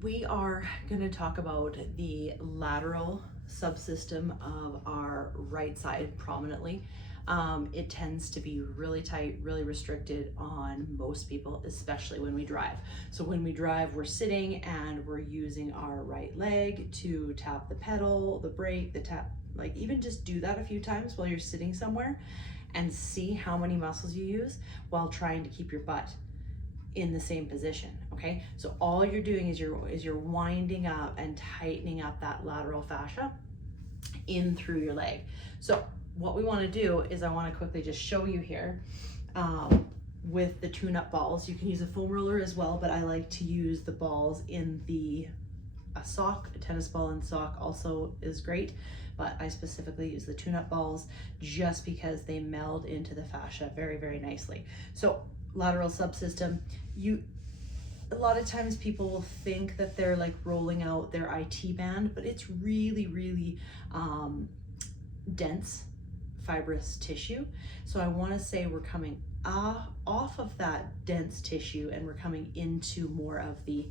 We are going to talk about the lateral subsystem of our right side prominently. It tends to be really tight, really restricted on most people, especially when we drive. So when we drive, we're sitting and we're using our right leg to tap the pedal, the brake, the tap, like even just do that a few times while you're sitting somewhere and see how many muscles you use while trying to keep your butt in the same position. Okay, so all you're doing is you're winding up and tightening up that lateral fascia in through your leg. So what we want to do is I want to quickly just show you here with the tune-up balls. You can use a foam roller as well, but I like to use the balls in a sock. A tennis ball and sock also is great, but I specifically use the tune-up balls just because they meld into the fascia very, very nicely. So lateral subsystem, a lot of times people will think that they're like rolling out their IT band, but it's really, really dense fibrous tissue. So I want to say we're coming off of that dense tissue and we're coming into more of the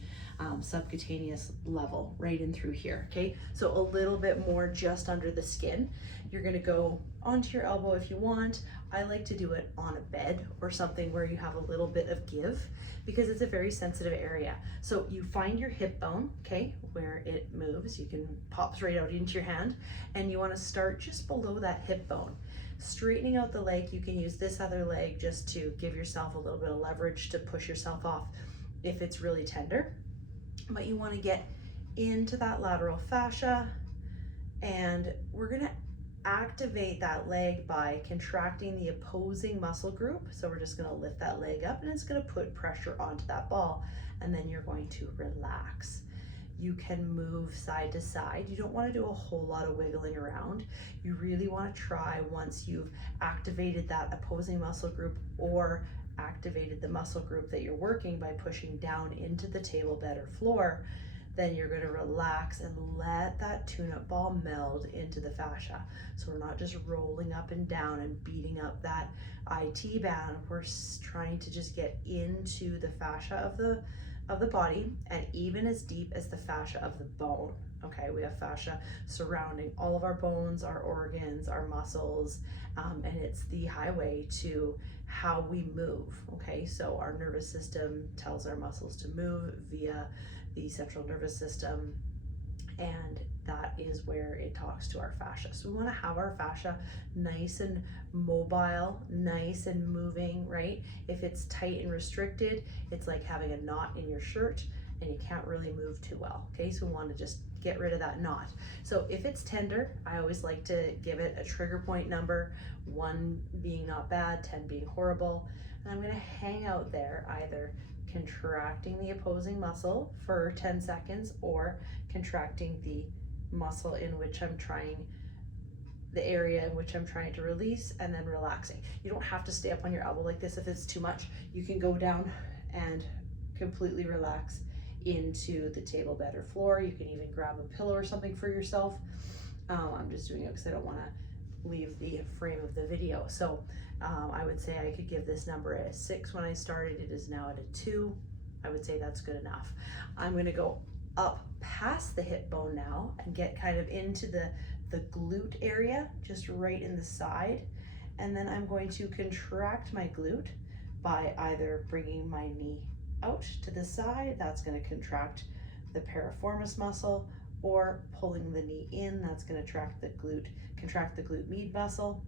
subcutaneous level right in through here. Okay, so a little bit more just under the skin. You're going to go onto your elbow if you want. I like to do it on a bed or something where you have a little bit of give because it's a very sensitive area. So you find your hip bone, okay, where it moves. You can pops right out into your hand, and you want to start just below that hip bone. Straightening out the leg, you can use this other leg just to give yourself a little bit of leverage to push yourself off if it's really tender. But you want to get into that lateral fascia, and we're going to activate that leg by contracting the opposing muscle group. So we're just going to lift that leg up and it's going to put pressure onto that ball, and then you're going to relax. You can move side to side. You don't want to do a whole lot of wiggling around. You really want to try, once you've activated that opposing muscle group or activated the muscle group that you're working by pushing down into the table bed or floor, then you're going to relax and let that tune-up ball meld into the fascia. So we're not just rolling up and down and beating up that IT band. We're trying to just get into the fascia of the body, and even as deep as the fascia of the bone. Okay, we have fascia surrounding all of our bones, our organs, our muscles, and it's the highway to how we move. Okay, so our nervous system tells our muscles to move via the central nervous system, and that is where it talks to our fascia. So we want to have our fascia nice and mobile, nice and moving, right? If it's tight and restricted, it's like having a knot in your shirt and you can't really move too well. Okay, so we want to just get rid of that knot. So if it's tender, I always like to give it a trigger point number, 1 being not bad, 10 being horrible. And I'm going to hang out there, either contracting the opposing muscle for 10 seconds or contracting the muscle in which I'm trying, the area in which I'm trying to release, and then relaxing. You don't have to stay up on your elbow like this if it's too much. You can go down and completely relax into the table bed or floor. You can even grab a pillow or something for yourself. I'm just doing it because I don't want to leave the frame of the video. So I would say I could give this number a 6 when I started. It is now at a 2. I would say that's good enough. I'm going to go up past the hip bone now and get kind of into the glute area, just right in the side. And then I'm going to contract my glute by either bringing my knee out to the side, that's going to contract the piriformis muscle, or pulling the knee in, that's going to contract the glute med muscle.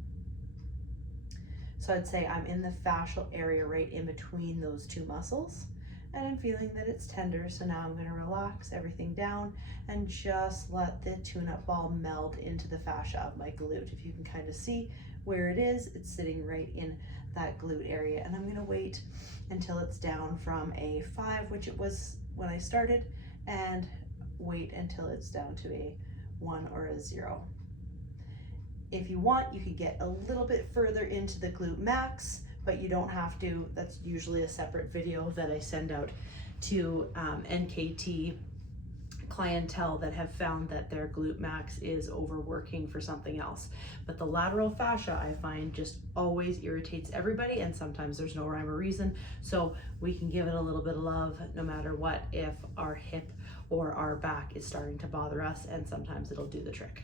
So I'd say I'm in the fascial area right in between those two muscles, and I'm feeling that it's tender. So now I'm going to relax everything down and just let the tune-up ball meld into the fascia of my glute. If you can kind of see where it is, it's sitting right in that glute area. And I'm going to wait until it's down from a 5, which it was when I started, and wait until it's down to a 1 or a 0. If you want, you could get a little bit further into the glute max, but you don't have to. That's usually a separate video that I send out to NKT clientele that have found that their glute max is overworking for something else. But the lateral fascia, I find, just always irritates everybody, and sometimes there's no rhyme or reason. So we can give it a little bit of love no matter what if our hip or our back is starting to bother us, and sometimes it'll do the trick.